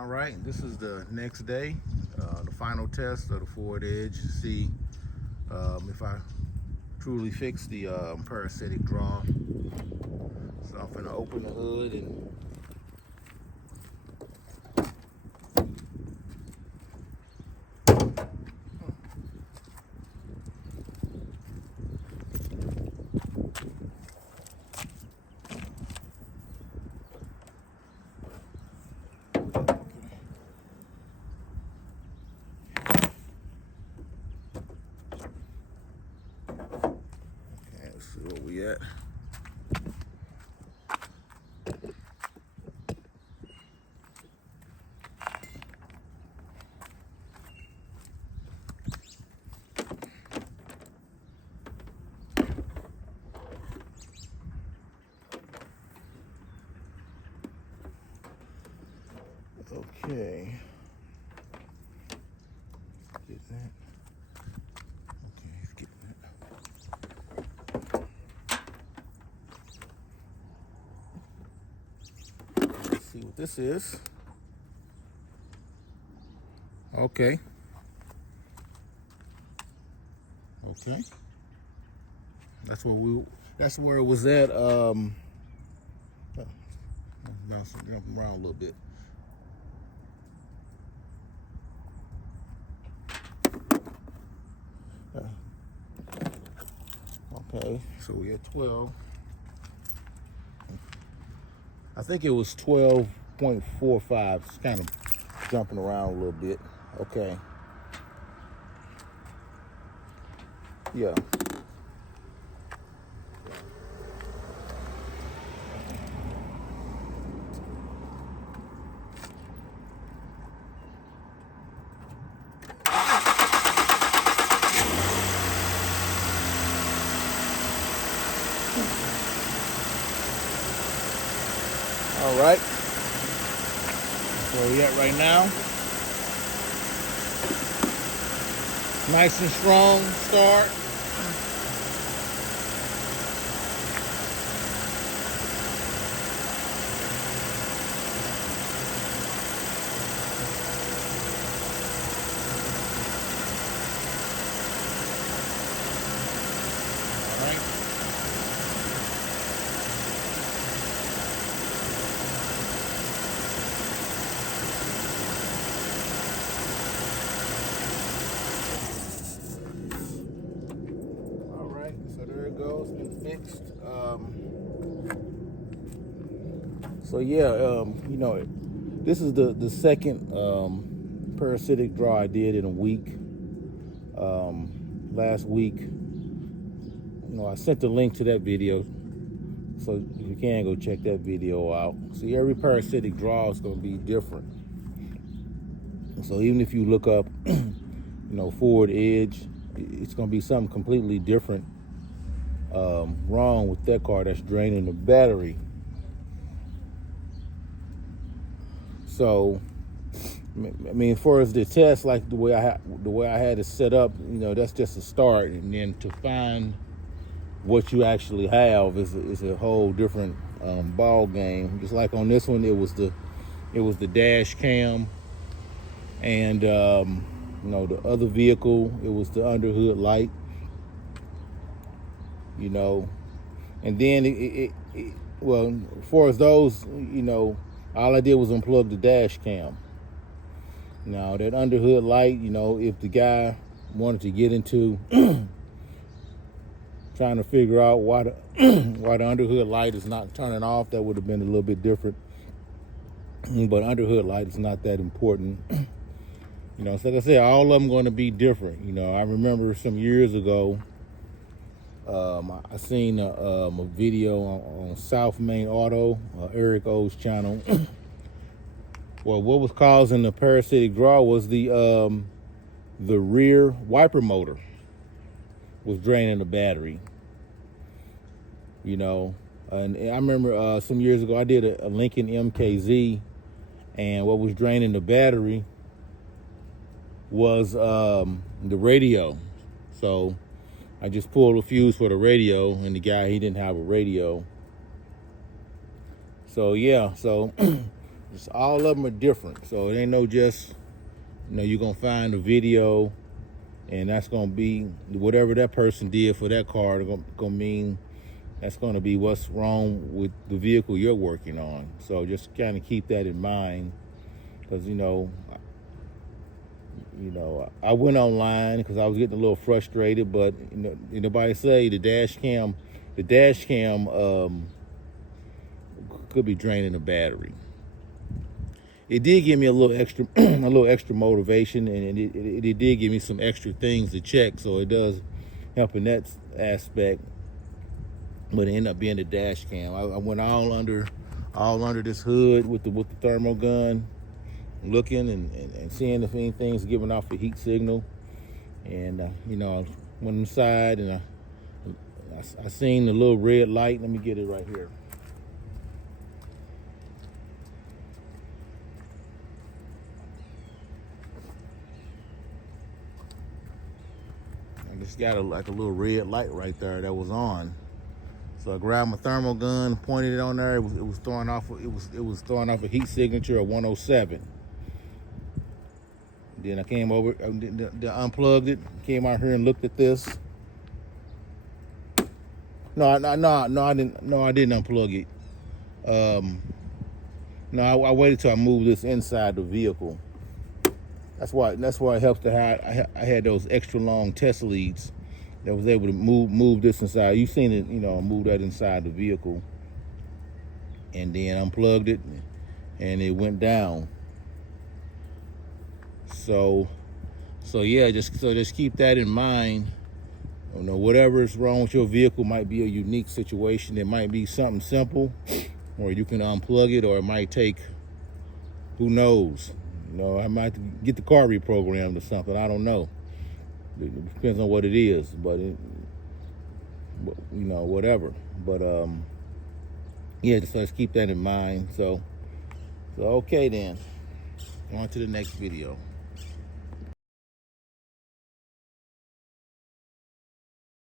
All right, this is the next day, the final test of the Ford Edge to see if I truly fix the parasitic draw. So I'm gonna open the hood and let's see where we at. Okay. Get that. Okay, he's getting that. Let's see what this is. Okay. Okay. That's where it was at. Jumping around a little bit. Okay, so we had 12. I think it was 12.45. It's kind of jumping around a little bit. Okay. Yeah. All right. Where we at right now? Nice and strong start. All right. So there it goes, been fixed. So yeah, this is the second parasitic draw I did in a week. Last week, I sent the link to that video, so if you can go check that video out. See, every parasitic draw is going to be different. So even if you look up, Ford Edge, it's going to be something completely different wrong with that car that's draining the battery. So, I mean, as far as the test, like the way I had it set up, that's just a start, and then to find what you actually have is a whole different ball game. Just like on this one, it was the dash cam, and the other vehicle, it was the underhood light. And then well, as far as those, all I did was unplug the dash cam. Now that underhood light, if the guy wanted to get into trying to figure out why the underhood light is not turning off, that would have been a little bit different. But underhood light is not that important. So like I said, all of them going to be different. I remember some years ago, I seen a video on South Main Auto, Eric O's channel. Well, what was causing the parasitic draw was the rear wiper motor was draining the battery. And I remember some years ago I did a Lincoln MKZ, and what was draining the battery was the radio. So I just pulled a fuse for the radio, and the guy, he didn't have a radio. So yeah, Just all of them are different. So it ain't no just, you're gonna find a video and that's gonna be whatever that person did for that car, gonna mean that's gonna be what's wrong with the vehicle you're working on. So just kind of keep that in mind, because I went online because I was getting a little frustrated, but anybody say the dash cam could be draining the battery. It did give me a little extra motivation, and it did give me some extra things to check, so it does help in that aspect. But it ended up being the dash cam. I went all under this hood with the thermal gun, looking and seeing if anything's giving off a heat signal. And I went inside and I seen the little red light. Let me get it right here. I just got a little red light right there that was on. So I grabbed my thermal gun, pointed it on there. It was throwing off a heat signature of 107. Then I came over, unplugged it, came out here and looked at this. No, I didn't unplug it. I waited till I moved this inside the vehicle. That's why it helps to have. I had those extra long test leads that was able to move this inside. You've seen it, move that inside the vehicle, and then unplugged it, and it went down. So yeah, just keep that in mind. Whatever is wrong with your vehicle might be a unique situation. It might be something simple, or you can unplug it, or it might take, who knows? I might get the car reprogrammed or something. I don't know. It depends on what it is, but whatever. But yeah, just let's keep that in mind. So okay then. On to the next video.